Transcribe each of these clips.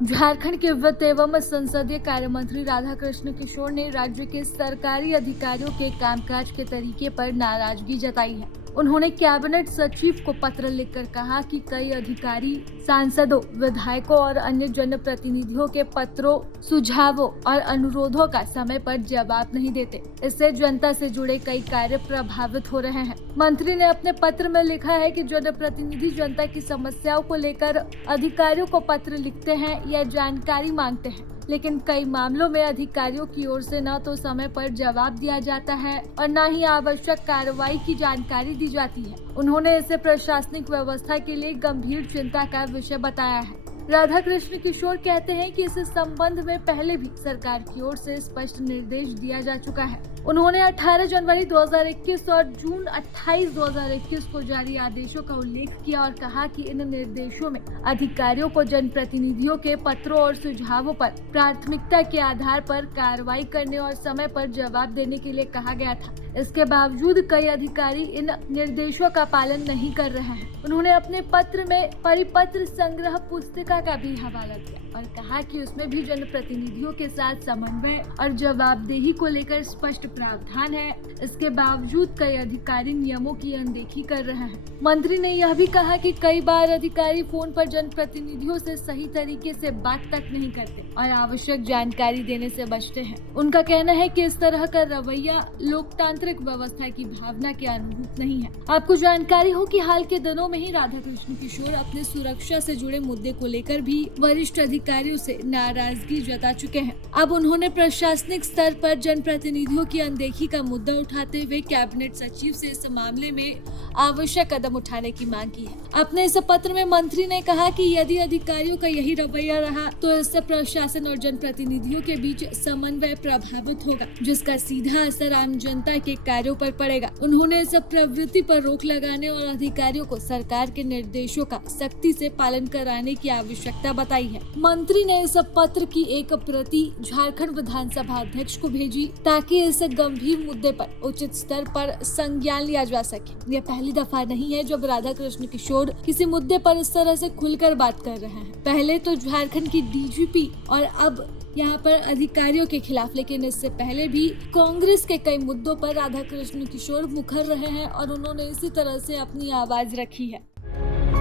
झारखंड के वित्त एवं संसदीय कार्य मंत्री राधाकृष्ण किशोर ने राज्य के सरकारी अधिकारियों के कामकाज के तरीके पर नाराजगी जताई है। उन्होंने कैबिनेट सचिव को पत्र लिखकर कहा कि कई अधिकारी सांसदों, विधायकों और अन्य जनप्रतिनिधियों के पत्रों, सुझावों और अनुरोधों का समय पर जवाब नहीं देते। इससे जनता से जुड़े कई कार्य प्रभावित हो रहे हैं। मंत्री ने अपने पत्र में लिखा है कि जनप्रतिनिधि जनता की समस्याओं को लेकर अधिकारियों को पत्र लिखते हैं या जानकारी मांगते हैं, लेकिन कई मामलों में अधिकारियों की ओर से न तो समय पर जवाब दिया जाता है और न ही आवश्यक कार्रवाई की जानकारी दी जाती है। उन्होंने इसे प्रशासनिक व्यवस्था के लिए गंभीर चिंता का विषय बताया है। राधाकृष्ण किशोर कहते हैं कि इस संबंध में पहले भी सरकार की ओर से स्पष्ट निर्देश दिया जा चुका है। उन्होंने 18 जनवरी 2021 और जून 28, 2021 को जारी आदेशों का उल्लेख किया और कहा कि इन निर्देशों में अधिकारियों को जनप्रतिनिधियों के पत्रों और सुझावों पर प्राथमिकता के आधार पर कार्रवाई करने और समय पर जवाब देने के लिए कहा गया था। इसके बावजूद कई अधिकारी इन निर्देशों का पालन नहीं कर रहे हैं। उन्होंने अपने पत्र में परिपत्र संग्रह पुस्तिका का भी हवाला दिया और कहा कि उसमें भी जनप्रतिनिधियों के साथ समन्वय और जवाबदेही को लेकर स्पष्ट प्रावधान है। इसके बावजूद कई अधिकारी नियमों की अनदेखी कर रहे हैं। मंत्री ने यह भी कहा कि कई बार अधिकारी फोन पर जनप्रतिनिधियों से सही तरीके से बात तक नहीं करते और आवश्यक जानकारी देने से बचते हैं। उनका कहना है कि इस तरह का रवैया लोकतांत्रिक व्यवस्था की भावना के अनुरूप नहीं है। आपको जानकारी हो कि हाल के दिनों में ही राधाकृष्ण किशोर अपने सुरक्षा से जुड़े मुद्दे को लेकर भी वरिष्ठ अधिकारियों से नाराजगी जता चुके हैं। अब उन्होंने प्रशासनिक स्तर पर जनप्रतिनिधियों की अनदेखी का मुद्दा उठाते हुए कैबिनेट सचिव से इस मामले में आवश्यक कदम उठाने की मांग की है। अपने इस पत्र में मंत्री ने कहा कि यदि अधिकारियों का यही रवैया रहा तो इससे प्रशासन और जनप्रतिनिधियों के बीच समन्वय प्रभावित होगा, जिसका सीधा असर आम जनता के कार्यों पर पड़ेगा। उन्होंने इस प्रवृत्ति पर रोक लगाने और अधिकारियों को सरकार के निर्देशों का सख्ती से पालन कराने की आवश्यकता बताई है। मंत्री ने इस पत्र की एक प्रति झारखंड विधानसभा अध्यक्ष को भेजी ताकि इस गंभीर मुद्दे पर उचित स्तर पर संज्ञान लिया जा सके। यह पहली दफा नहीं है जब राधाकृष्ण किशोर किसी मुद्दे पर इस तरह से खुलकर बात कर रहे हैं। पहले तो झारखंड की डीजीपी और अब यहाँ पर अधिकारियों के खिलाफ, लेकिन इससे पहले भी कांग्रेस के कई मुद्दों पर राधाकृष्ण किशोर मुखर रहे हैं और उन्होंने इसी तरह से अपनी आवाज रखी है।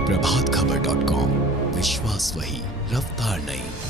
प्रभातखबर.com, विश्वास वही, रफ्तार नहीं।